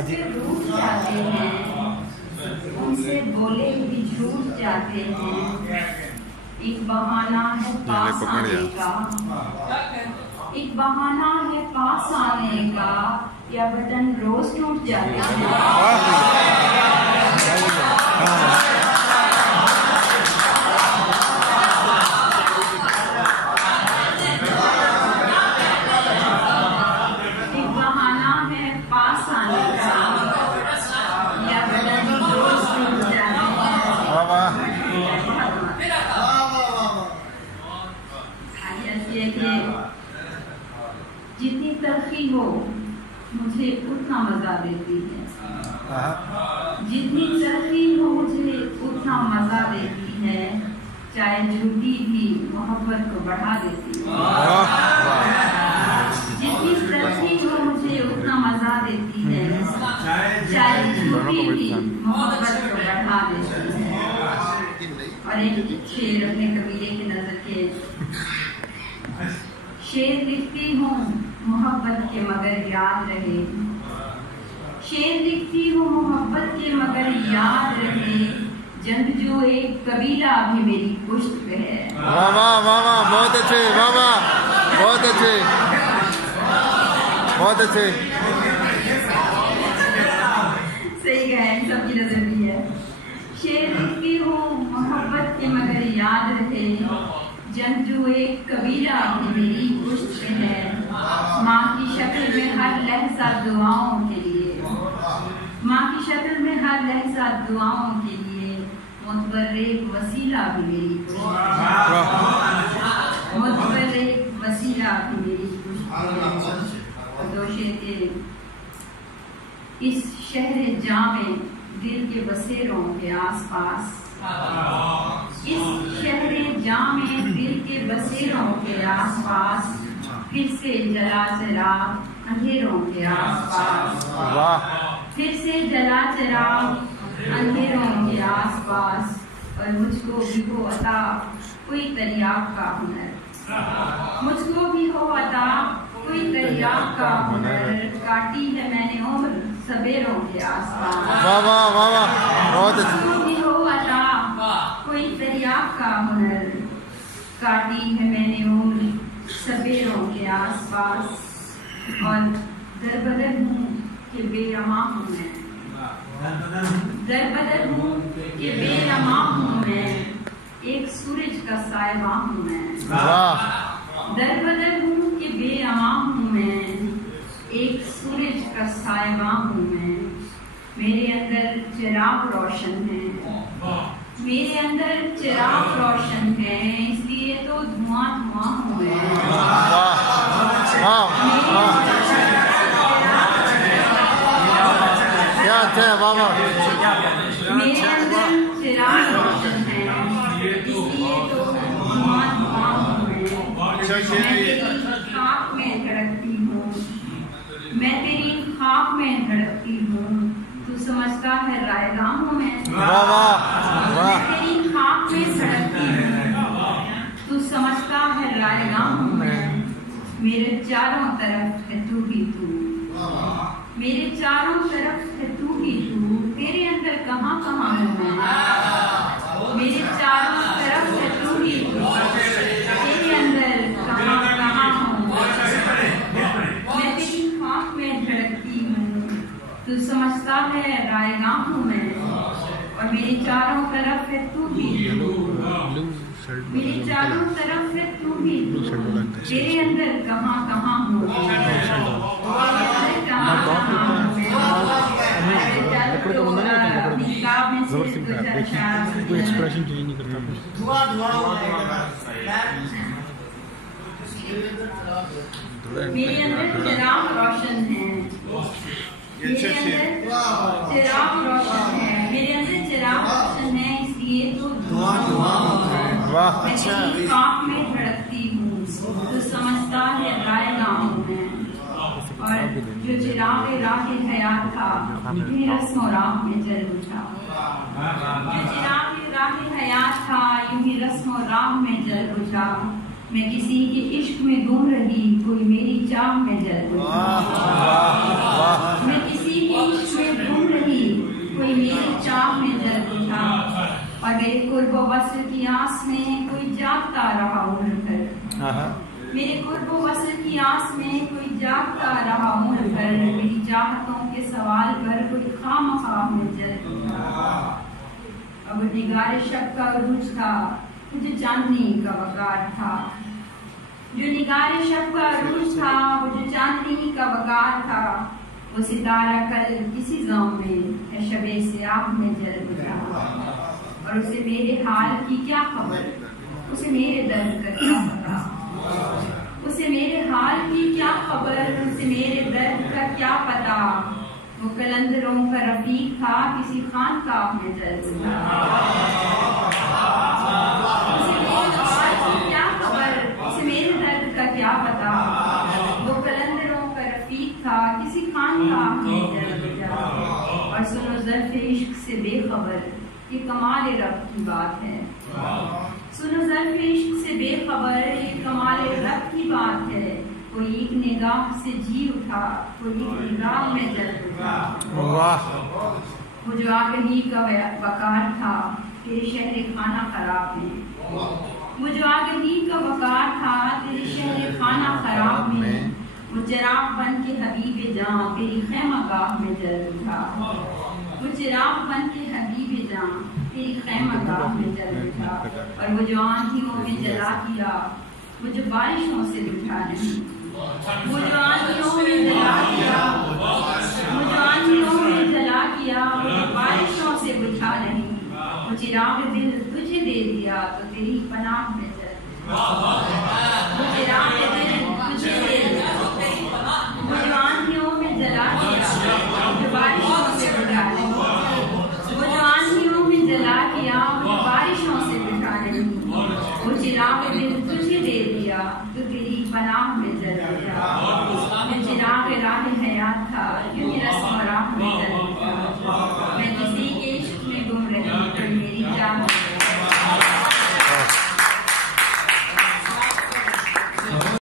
बाजी रूठ जाते हैं, उनसे बोले भी झूठ जाते हैं। एक बहाना है पास आने का, एक बहाना है पास आने का, या बटन रोज टूट जाते हैं। जितनी तलखी हो मुझे उतना मजा देती है, जितनी तलखी हो मुझे उतना मजा देती है। चाहे झूठी भी मोहब्बत को बढ़ा देती है, जितनी तलखी हो मुझे उतना मजा देती है। चाहे झूठी भी मोहब्बत को बढ़ा देती है। और एक शेर अपने कबीले की नजर के शेर लिखती हूँ मोहब्बत के मगर याद रहे, शेर लिखती हूँ मोहब्बत के मगर याद रहे। जंगजू एक कबीला भी मेरी पुश्त पे है। वाह वाह वाह वाह, बहुत अच्छे, वाह वाह, बहुत अच्छे, बहुत अच्छे। सही गए, सबकी नजर भी है। शेर लिखती हूँ मोहब्बत के मगर याद रहे। जंगजू एक कबीला भी मेरी पुश्त पे है। माँ की शक्ल में हर लहजा दुआओं के लिए, माँ की शक्ल में हर लहजा दुआओं के लिए। मुतबर एक वसीला भी मेरी पुश्त पे है, मुतबर एक वसीला भी मेरी पुश्त पे है। दो शेर के इस शहर जामे दिल के बसेरों के आसपास, इस शहर जामे दिल के बसेरों के आसपास, फिर से जला चिराग अंधेरों के आसपास, फिर से जला चिराग अंधेरों के आसपास। और मुझको भी हो अता कोई तरियाक का हुनर, मुझको भी हो अता कोई तरियाक का हुनर। काटी है मैंने उम्र सवेरों के आसपास, वाह वाह वाह वाह, बहुत अच्छे। मुझको भी हो अता कोई तरियाक का हुनर। काटी है मैंने उम्र सवेरों के आसपास। और दरबदर हूँ कि बेरमा हूँ मैं, दरबदर हूँ कि बेरमा हूँ मैं। एक सूरज का सायबा हूँ मैं, दरबदर हूँ कि बेरमा हूँ मैं। एक सूरज का सायबा हूँ मैं। मेरे अंदर चिराग रोशन है, मेरे अंदर चिराग रोशन है, इसलिए तो धुआं धुआं हूँ मैं। क्या अच्छा है बाबा। मेरे अंदर चिराग रोशन है, इसलिए तो धुआं धुआं हूँ मैं। मैं तेरी खाक में धड़कती हूँ, मैं तेरी खाक में धड़कती हूँ। तू समझता है रायगाम हूँ मैं, मैं तेरी खाक में धड़कती हूँ। तू समझता है रायगाम हूँ मैं। मेरे चारों तरफ है तू ही तू, मेरे चारों तरफ है तू ही तू। तेरे अंदर कहाँ कहाँ हूँ मैं, मेरे चारों तरफ है तू ही तू। तेरे अंदर कहाँ कहाँ हूँ मैं, तेरी खाक में धड़कती हूँ। तू समझता है रायगाम हूँ मैं। और मेरे चारों तरफ है तू ही तू, मेरे चारों तरफ है तू ही तू। तेरे अंदर कहाँ कहाँ हूँ मैं, कोई एक्सप्रेशन चेंज नहीं करता। मेरे अंदर चिराग रोशन है, मेरे अंदर चिराग रोशन है, मेरे अंदर चिराग रोशन है, इसलिए तो धुआं धुआं है। मैं तेरी खाक में धड़कती हूँ, तो समझता है रायगाम हूँ मैं। और जो चिराग राह हयात था ये रस्म राह में जल उठा, जो चिराग राह हयात था यूं ही रस्म राह में जल उठा। मैं किसी के इश्क में डूब रही, कोई मेरी चाह में जल उठा। मैं किसी के इश्क कुर्ब वस्ल की आस में कोई जागता रहा उम्र भर, मेरे कुर्ब वस्ल की आस में कोई जागता रहा उम्र भर, मेरी चाहतों के सवाल पर कोई खामखा में जल उठा। अब निगारे शब का उरूज था, मुझे चांदनी का वकार था, जो निगारे शब का अरूज था, वो जो चांदनी का वकार था, वो सितारा कल किसी गांव में है शबे से आग में जल उठा। और उसे मेरे हाल की क्या खबर, उसे मेरे दर्द का क्या पता, उसे मेरे हाल की क्या खबर, उसे मेरे दर्द का क्या पता। वो कलंदरों का रफीक था, किसी खानकाह में जल उठा। उसे मेरे हाल की क्या खबर, उसे मेरे दर्द का क्या पता। वो कलंदरों का रफीक था, किसी खानकाह में जल उठा। और सुनो ज़र्फ़ इश्क से बेखबर, ये कमाल रब की बात है। सुनो ज़र्फ़ इश्क से बेखबर, ये कमाल रब की बात है। कोई एक निगाह से जी उठा, कोई एक निगाह में जल उठा। वो जो आगही का वकार था तेरे शहर खाना खराब में, वो जो आगही का वकार था तेरे शहर खाना खराब में। वो चिराग बन के हबीबे जां तेरी खैमागाह में जल उठा। वो चिराग बन के हबीबे जां तेरी खैमागाह में जल उठा। और वो जो आंधियों में जला दिया, वो जो बारिशों से बुझा नहीं, वो जो आंधियों में जला दिया, वो जो आंधियों में जला दिया, वो जो बारिशों से बुझा नहीं। वो चिराग दिल तुझे दे दिया तो तेरी पनाह में जल। वो चिराग दिल तुझे दे दिया, वो जो आंधियों में जला दिया, वो जो बारिशों से बुझा नहीं। वो जो आंधियों में जला दिया, वो जो बारिशों से बुझा नहीं। वो चिराग दिल तुझे दे दिया तो तेरी पनाह में जल गया। ये चिराग राह हयात था, ये